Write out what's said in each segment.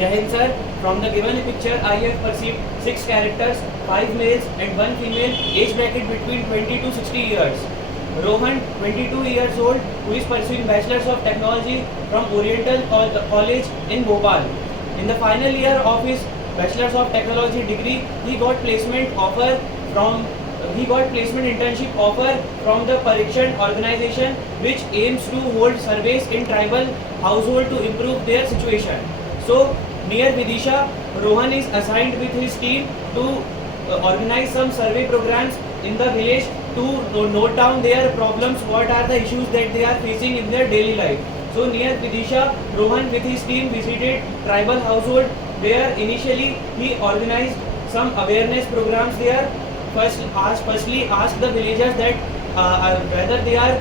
Jai Hind sir, from the given picture I have perceived 6 characters, 5 males and 1 female, age bracket between 20 to 60 years. Rohan, 22 years old, who is pursuing Bachelor's of Technology from Oriental College in Bhopal. In the final year of his Bachelor's of Technology degree, he got placement internship offer from the Parikshan organization, which aims to hold surveys in tribal household to improve their situation. So, near Vidisha, Rohan is assigned with his team to organize some survey programs in the village to note down their problems, what are the issues that they are facing in their daily life. So near Vidisha, Rohan with his team visited tribal household where initially he organized some awareness programs there. Firstly asked the villagers that whether they are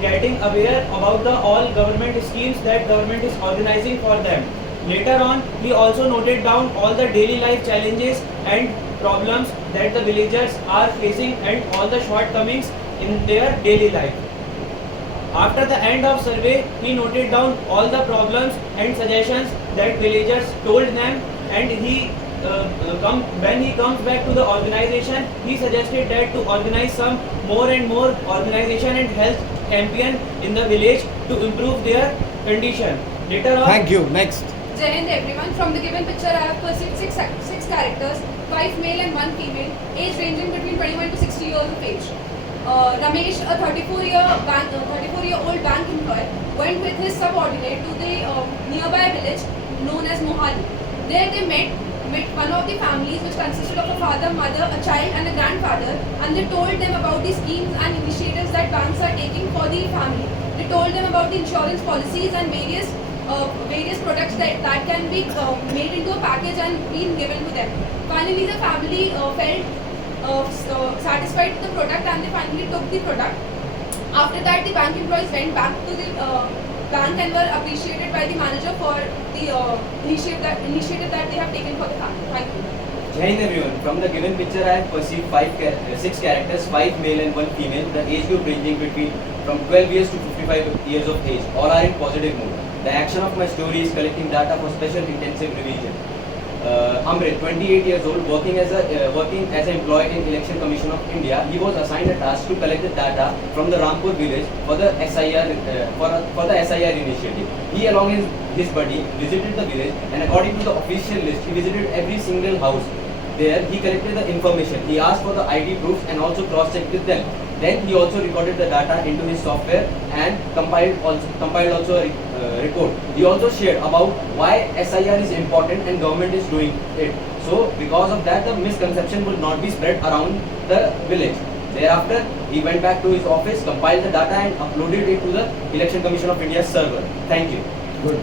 getting aware about the all government schemes that government is organizing for them. Later on, he also noted down all the daily life challenges and problems that the villagers are facing and all the shortcomings in their daily life. After the end of survey, he noted down all the problems and suggestions that villagers told them, and when he comes back to the organization, he suggested that to organize some more and more organization and health campaign in the village to improve their condition. Later on, Thank you. Next. Jai Hind everyone. From the given picture, I have perceived six characters, 5 male and 1 female, age ranging between 21 to 60 years of age. Ramesh, a 34-year-old bank employee, went with his subordinate to the nearby village known as Mohali. There they met one of the families, which consisted of a father, mother, a child and a grandfather, and they told them about the schemes and initiatives that banks are taking for the family. They told them about the insurance policies and various products that can be made into a package and being given to them. Finally, the family felt satisfied with the product and they finally took the product. After that, the bank employees went back to the bank and were appreciated by the manager for the initiative that they have taken for the family. Thank you. Jai Hind everyone. From the given picture, I have perceived 6 characters, 5 male and 1 female, the age group ranging between from 12 years to 55 years of age. All are in positive mood. The action of my story is collecting data for special intensive revision. Amrit, 28 years old, working as an employee in Election Commission of India. He was assigned a task to collect the data from the Rampur village for the SIR for the SIR initiative. He, along his buddy, visited the village, and according to the official list, he visited every single house. There, he collected the information. He asked for the ID proofs and also cross-checked with them. Then he also recorded the data into his software and compiled also a report. He also shared about why SIR is important and government is doing it. So because of that, the misconception would not be spread around the village. Thereafter, he went back to his office, compiled the data and uploaded it to the Election Commission of India's server. Thank you. Good.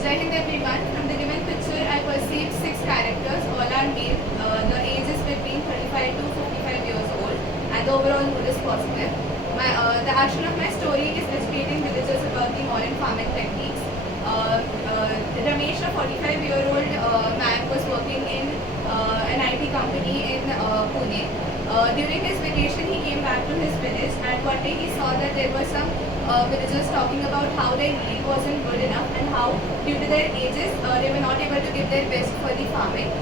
Jai Hind everyone. From the given picture, I perceived 6 characters. All are male. The age is between 35 to 55 years old, and the overall mood is positive. The action of my story is educating villagers about the modern farming techniques. Ramesh, a 45-year-old man, was working in an IT company in Pune. During his vacation, he came back to his village, and one day he saw that there were some villagers talking about how their yield wasn't good enough and how, due to their ages, they were not able to give their best for the farming.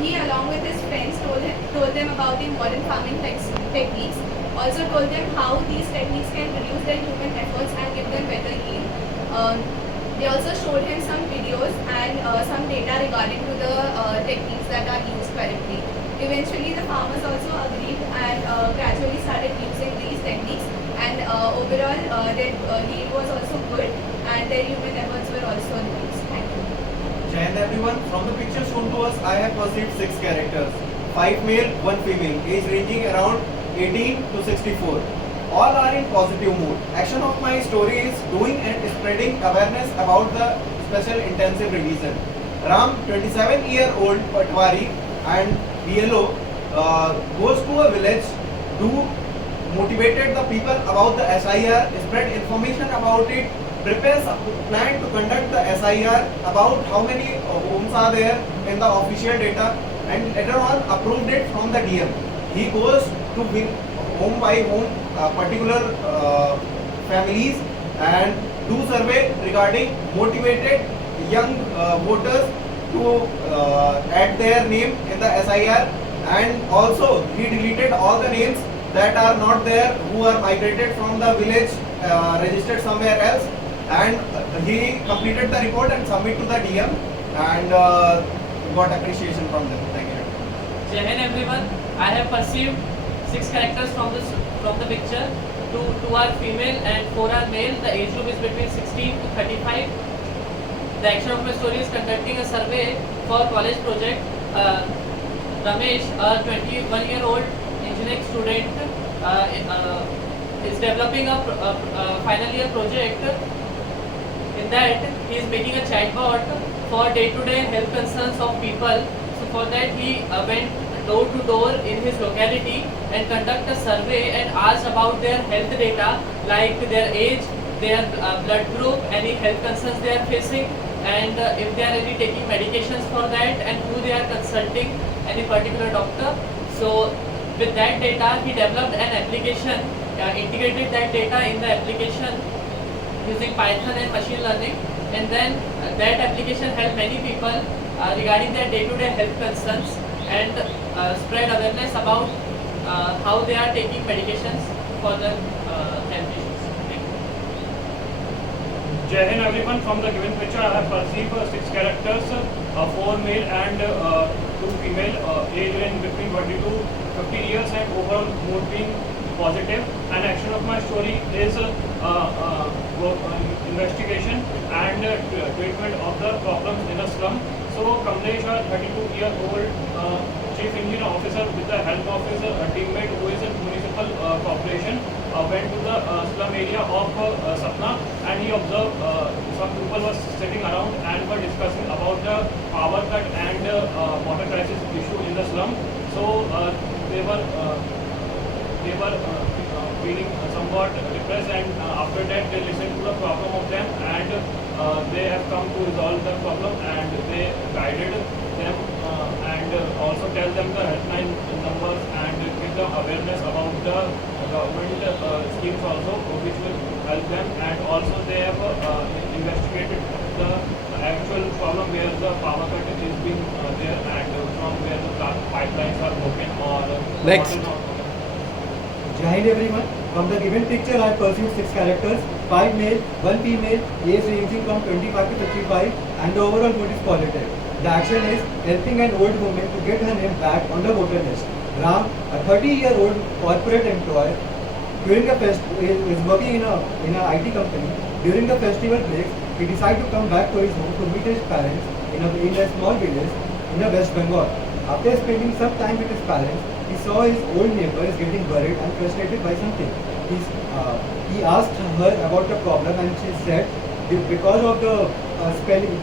He, along with his friends, told them about the modern farming techniques. Also told them how these techniques can reduce their human efforts and give them better yield. They also showed him some videos and some data regarding to the techniques that are used currently. Eventually, the farmers also agreed and gradually started using these techniques, and overall their yield was also good and their human efforts were also reduced. Thank you. Jai Hind everyone. From the picture shown to us, I have perceived 6 characters, 5 male, 1 female, age ranging around 18 to 64. All are in positive mood. Action of my story is doing and spreading awareness about the special intensive revision. Ram, 27-year-old Patwari and BLO, goes to a village to motivated the people about the SIR, spread information about it, prepares a plan to conduct the SIR about how many homes are there in the official data, and later on approved it from the DM. He goes to home by home particular families and do survey regarding motivated young voters to add their name in the SIR, and also he deleted all the names that are not there, who are migrated from the village, registered somewhere else, and he completed the report and submit to the DM, and got appreciation from them. Thank you. Jai Hind everyone. I have perceived 6 characters from the picture. Two are female and 4 are male. The age group is between 16 to 35. The action of my story is conducting a survey for college project. Ramesh, a 21-year-old engineering student, is developing a final year project. In that, he is making a chatbot for day-to-day health concerns of people. So for that, he went door to door in his locality and conduct a survey and asked about their health data, like their age, their blood group, any health concerns they are facing, and if they are any taking medications for that, and who they are consulting, any particular doctor. So with that data, he developed an application, integrated that data in the application using Python and machine learning, and then that application helped many people regarding their day-to-day health concerns and spread awareness about how they are taking medications for the health issues. Thank you. Jai Hind everyone. From the given picture, I have perceived 6 characters, 4 male and 2 female, age range between 20 to 50 years, and overall mood being positive. And action of my story is investigation and treatment of the problems in a slum. So Kamlesh, a 32-year-old chief engineer officer with the help of his teammate who is in municipal corporation, went to the slum area of Sapna, and he observed some people were sitting around and were discussing about the power cut and water crisis issue in the slum. So they were feeling somewhat depressed, and after that they listened to the problem of them, and they have come to resolve the problem, and they guided them and also tell them the helpline numbers and give them awareness about the government schemes also, which will help them, and also they have investigated the actual problem where the power cut is being there, and from where the pipelines are broken or Next. water not- Jai Hind everyone. From the given picture, I pursued 6 characters, 5 male, 1 female, age ranging from 25 to 55, and the overall mood is positive. The action is helping an old woman to get her name back on the voter list. Ram, a 30-year-old corporate employee, during the is working in a IT company. During the festival breaks, he decided to come back to his home to meet his parents in a small village in the West Bengal. After spending some time with his parents, he saw his old neighbor is getting worried and frustrated by something. He asked her about the problem, and she said because of the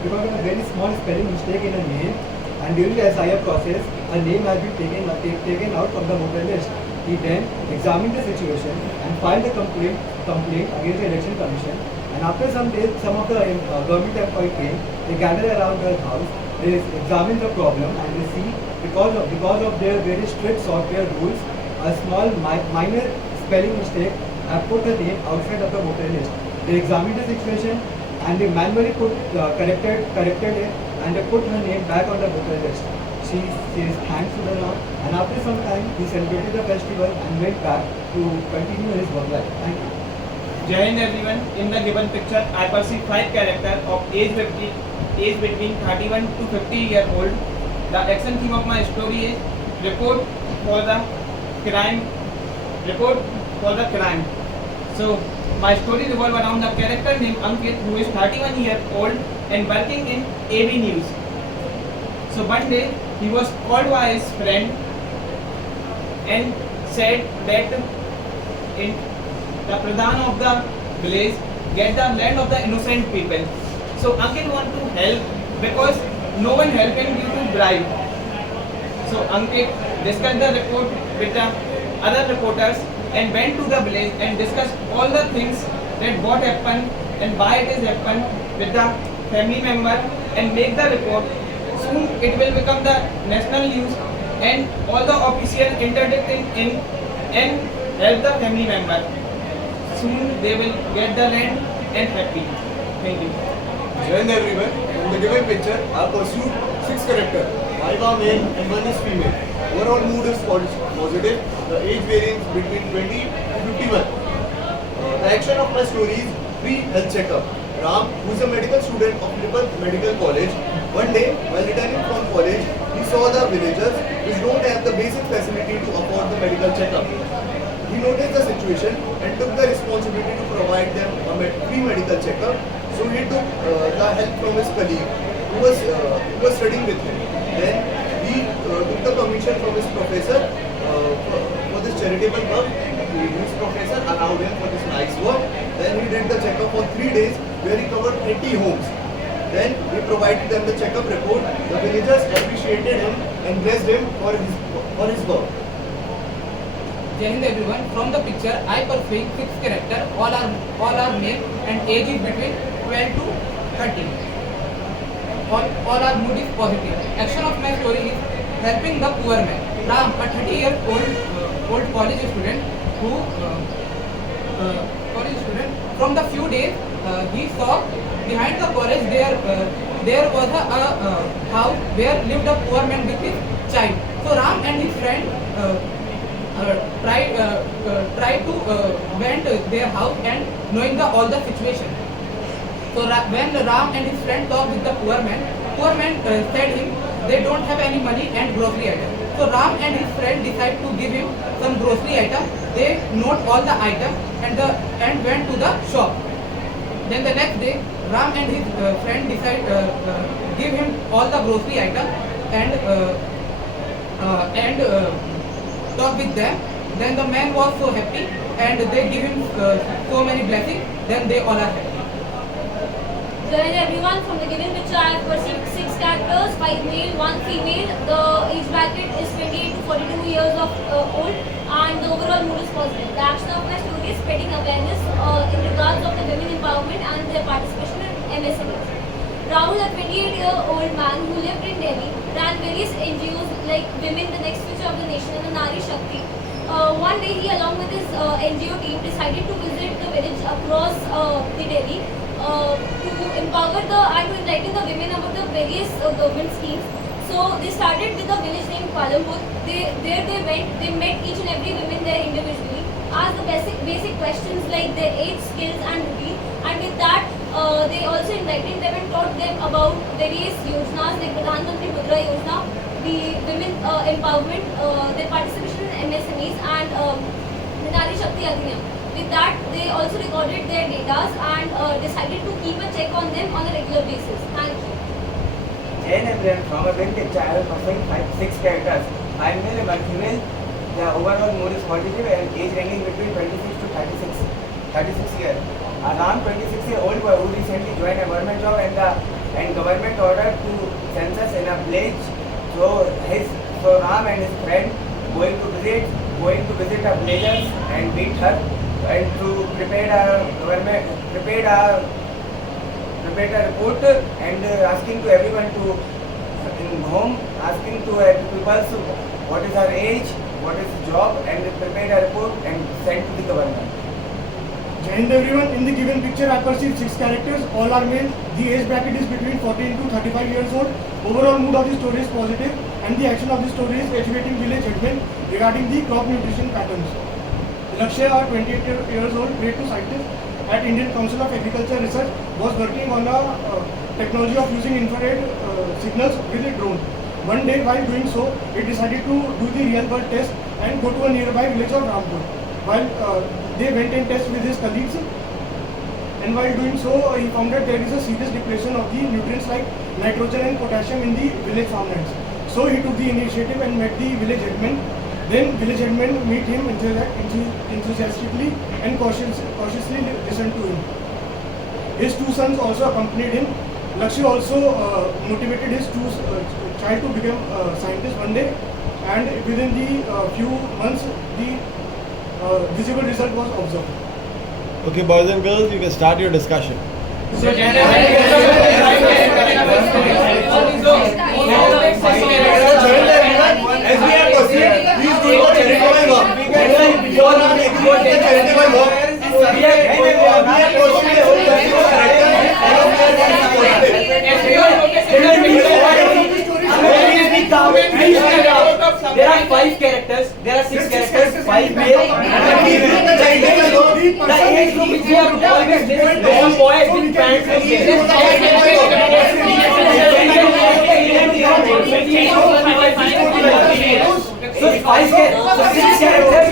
because of a very small spelling mistake in her name, and during the SIR process, her name has been taken out from the voter list. He then examined the situation and filed a complaint against the Election Commission. And after some days, some of the government employees came. They gathered around her house. They examined the problem, and they see because of their very strict software rules, a small minor spelling mistake have put her name outside of the voter list. They examined the situation and they manually corrected it, and they put her name back on the voter list. She says thanks to the Lord, and after some time he celebrated the festival and went back to continue his work life. Thank you. Jai Hind everyone. In the given picture, I perceive 5 characters of age between 31 to 50 year old. The action theme of my story is report for the crime. So my story revolves around the character named Ankit, who is 31 year old and working in AB News. So one day he was called by his friend and said that in the Pradhan of the village get the land of the innocent people. So Ankit want to help because no one helped him due to bribe. So Ankit discussed the report with the other reporters and went to the village and discussed all the things that what happened and why it is happened with the family member and make the report. Soon it will become the national news and all the officials interdict in and help the family member. Soon they will get the land and happy. Thank you. Jai Hind everyone. In the given picture, I pursued 6 character. 5 are male and 1 is female. Overall mood is positive. The age variance between 20 to 51. The action of my story is pre-health checkup. Ram, who is a medical student of Lippal Medical College, one day while returning from college, he saw the villagers which don't have the basic facility to afford the medical checkup. He noticed the situation and took the responsibility to provide them a free medical checkup. So he took the help from his colleague who was studying with him. Then he took the permission from his professor for this charitable work. His professor allowed him for this nice work. Then he did the checkup for 3 days where he covered 80 homes. Then he provided them the checkup report. The villagers appreciated him and blessed him for his work. Jai Hind everyone. From the picture, I perceive 6 characters. All are male and age is between 12 to 13. All are mood is positive. Action of my story is helping the poor man. Ram, a 30-year-old college student from the few days he saw behind the college there was a house where lived a poor man with his child. So Ram and his friend tried to went their house and knowing all the situation. So when Ram and his friend talked with the poor man said him they don't have any money and grocery items. So Ram and his friend decided to give him some grocery items. They note all the items and went to the shop. Then the next day, Ram and his friend decide give him all the grocery items and talk with them. Then the man was so happy and they give him so many blessings. Then they all are happy. Join everyone. From the given picture, I have perceived 6 characters, 5 male, 1 female. The age bracket is 28 to 42 years of old, and the overall mood is positive. The action of my story is spreading awareness in regards of the women empowerment and their participation in MSMEs. Rahul, a 28-year-old man who lived in Delhi, ran various NGOs like Women, the Next Future of the Nation, and the Nari Shakti. One day, he, along with his NGO team, decided to visit the village across the Delhi to empower and to enlighten the women about the various government schemes. So they started with a village named Palampur. They met each and every woman there individually, asked the basic questions like their age, skills and routine, and with that they also enlightened them and taught them about various yojnas like Pradhan Mantri Mudra Yojna, the women empowerment, their participation in MSMEs and the Nari Shakti Adhiniyam. With that, they also recorded their data and decided to keep a check on them on a regular basis. Thank you. Jane and Brian, from a big picture, I have perceived 6 characters. 5 male and 1 female. The overall mood is positive and age ranging between 26 to 36 years. A Ram, 26-year-old boy who recently joined a government job and government ordered to census in a village. So Ram and his friend going to visit a villagers and meet her and to prepare a report and asking to everyone to in home, asking to people what is her age, what is the job, and prepare a report and send to the government. Jai Hind everyone. In the given picture, I perceive 6 characters. All are male. The age bracket is between 14 to 35 years old. Overall mood of the story is positive, and the action of the story is educating village admin regarding the crop nutrition patterns. Lakshya, 28 years old, grade 2 scientist at Indian Council of Agriculture Research, was working on a technology of using infrared signals with a drone. One day, while doing so, he decided to do the real world test and go to a nearby village of Rampur. While they went and tested with his colleagues, and while doing so, he found that there is a serious depletion of the nutrients like nitrogen and potassium in the village farmlands. So he took the initiative and met the village admin. Then village admin meet him enthusiastically and cautiously listened to him. His 2 sons also accompanied him. Lakshya also motivated his 2 child to become scientists one day, and within the few months the visible result was observed. Okay, boys and girls, you can start your discussion. As we are proceeding, please do not charitable work. Before we execute the charitable work, we are proceeding all the characters and all of them are supported. guys know which we are always listening to all boys with pants and so 5 characters, so 6 characters.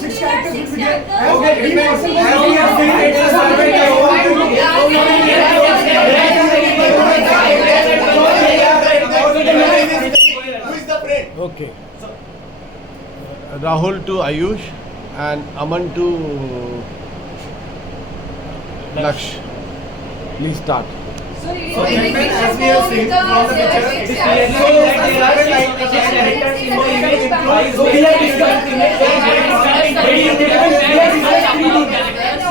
Six characters will be there. Okay, depends. As we have seen, it is already Who is the friend? Okay. Rahul to Ayush and Aman to Laksh. Please start. So as we have seen from the picture, It is clearly that there are six characters in the image. So we have discussed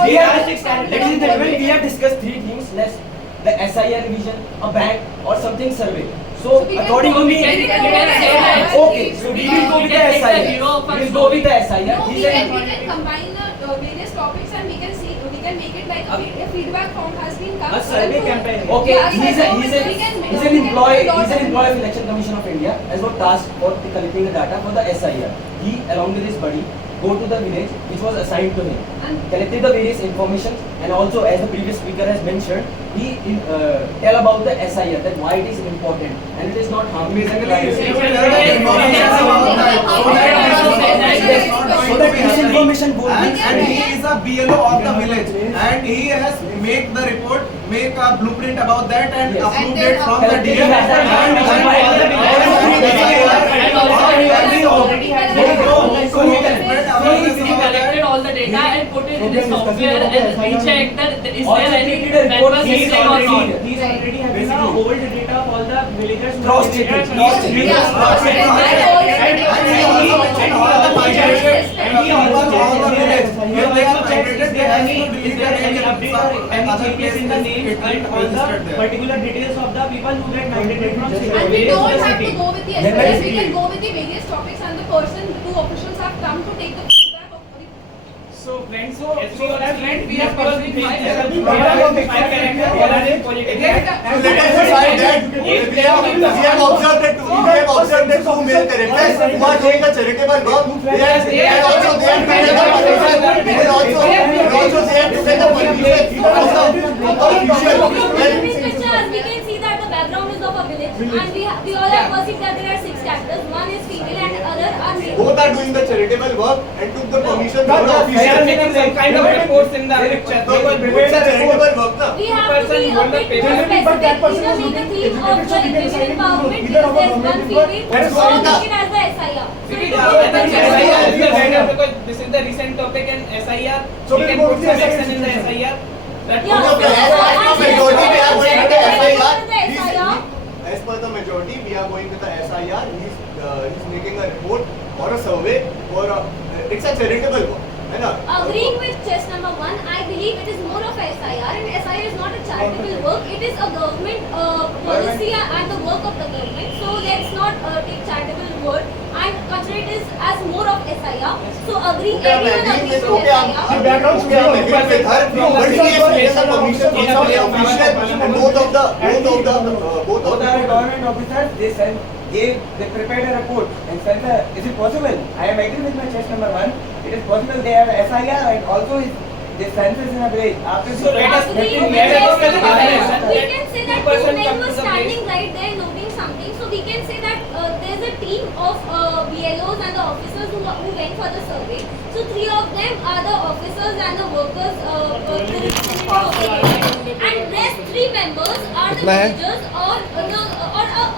Ladies and gentlemen, we have discussed 3 things. Let's the SIR revision, a bank, or something survey. So according to me, okay. So we will go with the SIR. We will go with the SIR. No, He we said- can combine the various topics and we can see, we can make it like a feedback form has been come. A survey campaign. Okay, Yeah, he's an employee of Election Commission of India as was tasked for collecting the data for the SIR. He, along with his buddy, go to the village which was assigned to him, collected the various information, and also, as the previous speaker has mentioned, he tell about the SIR, that why it is important and it is not harming the privacy. So that this information goes And he is a BLO of the village, and he has made the report, make a blueprint about that, and Yes. approved And it from the then- DM. He collected all the data and put it in his software and rechecked that is Also there any created a report. manual He is mistake or not. already having a old data of all the villagers. who Cross are check it, villagers. cross check it. Yes, cross check it. And he also checks if there are any update or any changes in the names and all the particular details of the people who get migrated from city. And we don't have to go with the Then SIS, let's we see. can go with the various topics and the person, 2 officials have come to take the feedback of the So friends, So as we all have friends, we we are have all pursuing been 5 five characters. characters, all are in politics. So let us decide that we have observed that two male characters who are doing the charitable work. They are also there to get the permission. They are also there to get the permission of the official. In these pictures, we can see that the background is of a village, and we all have perceived that there are 6 characters. One is female and other are male. Both are doing the charitable work and took the permission from the They are official. making some kind of reports in the picture. No, it's a charitable work, na? We have to be a bit more specific. Either make a theme of the women empowerment, because there's one female, or make it as the SIR. So it Because this is the recent topic in SIR, So we we can go put with some the action in the SIR. SIR. That Yeah, Okay, so as per the majority, we are going with the SIR. the SIR. As per the majority, we are going with the SIR. He's making a report or a survey for it's a charitable work. है ना? Agreeing with chess number 1, I believe it is more of a SIR, and SIR is not a charitable work. It is a government policy and the work of the government. So let's not take charitable word and consider it as more of SIR. So agree, everyone agrees with SIR. The background should be Okay, I'm agreeing with her. But he has made the permission from the official and both of Both the are government officers. They prepared a report and said, is it possible? I am agree with my chess number 1. It is possible they have SIR and also the census in a village. After So let us Agreeing with let us chess take number the 1. We can say that 2 person men come were to the standing place. right there noting something. So we can say that there's a team of BLOs and the officers who went for the survey. So 3 of them are the officers and the workers and rest 3 members are the कितना है? villagers or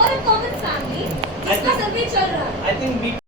a common family जिसका सर्वे चल रहा है. I think we